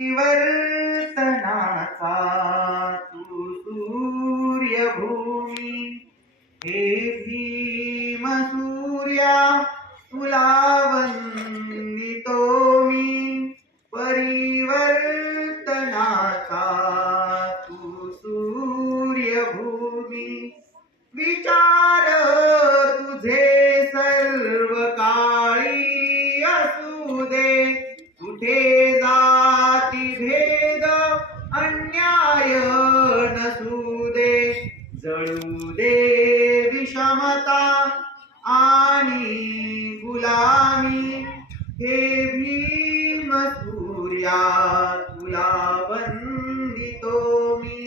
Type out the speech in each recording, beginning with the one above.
परिवर्तनाचा तू सूर्यभूमी, हे भीम सूर्या तुला वंदितो मी. परिवर्तनाचा तू सूर्यभूमी, विचार तुझे सर्व काळी असू दे. कुठे जाती भेद अन्याय नसू दे. जळू दे विषमता आणि गुलामी, हे भीम सूर्या तुला वंदितो मी.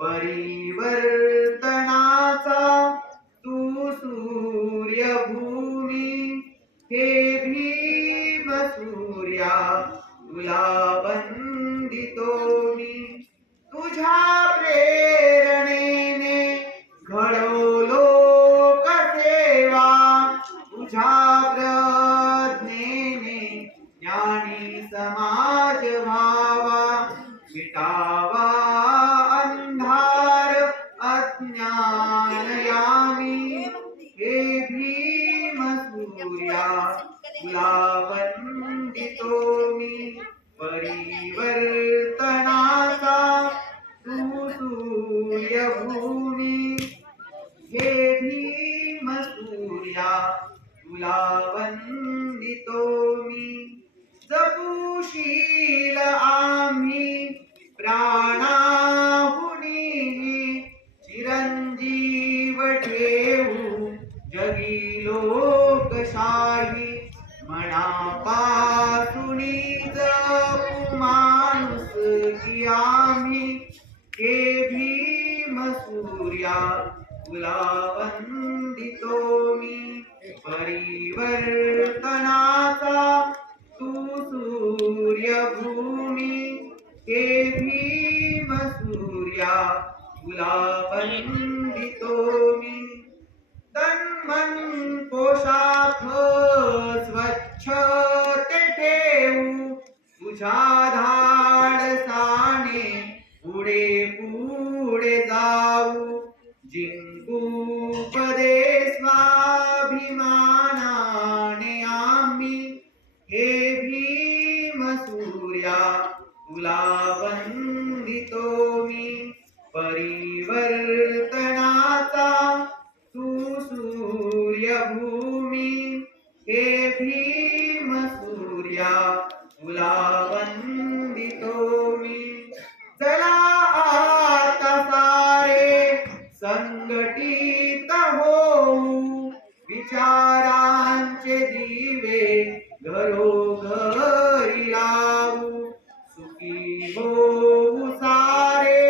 परिवर्तनाचा तू सूर्यभूमी, हे भीम सूर्या तुला वंदितो मी. तुझ्या प्रेरणेने घडो लोकसेवा, तुझ्या प्रज्ञेने ज्ञानी समाज व्हावा. मिटावा अंधार अज्ञान यामी, हे भीम सूर्या तुला वंदितो मी. परिवर्तनाचा तू सूर्यभूमी, हे भीम सूर्या तुला वंदितो मी. जपूशील आम्ही प्राणाहुनी, चिरंजीव ठेवू जगी लोकशाही. मनापासूनी जपू माणुसकी आम्ही, हे भीम सूर्या तुला वंदितो मी. परिवर्तनाचा तू सूर्यभूमी, हे भीम सूर्या तुला वंदितो मी. तन मन पोशाख स्वच्छ ते ठेवू, तुझ्या धाडसाने पुढे पुढे जाऊ. जिंकू पदे स्वाभिमानाने आम्ही, हे भीम सूर्या तुला वंदितो मी. परिवर्तनाचा तू सूर्यभूमी, हे भीम सूर्या तुला वंदितो मी. चला आता सारे संघटित होऊ, विचारांचे दिवे घरोघरी लावू. सुखी होऊ सारे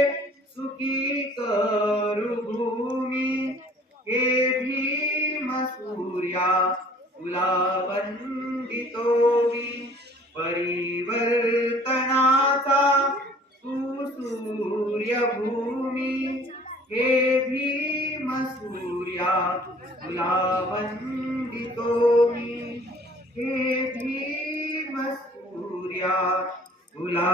सुखी करू भूमी, हे भीम सूर्या तुला वंदितो मी. परिवर्तनाचा तू सूर्यभूमी, हे भीम सूर्या तुला वंदितो मी. हे भीम सूर्या तुला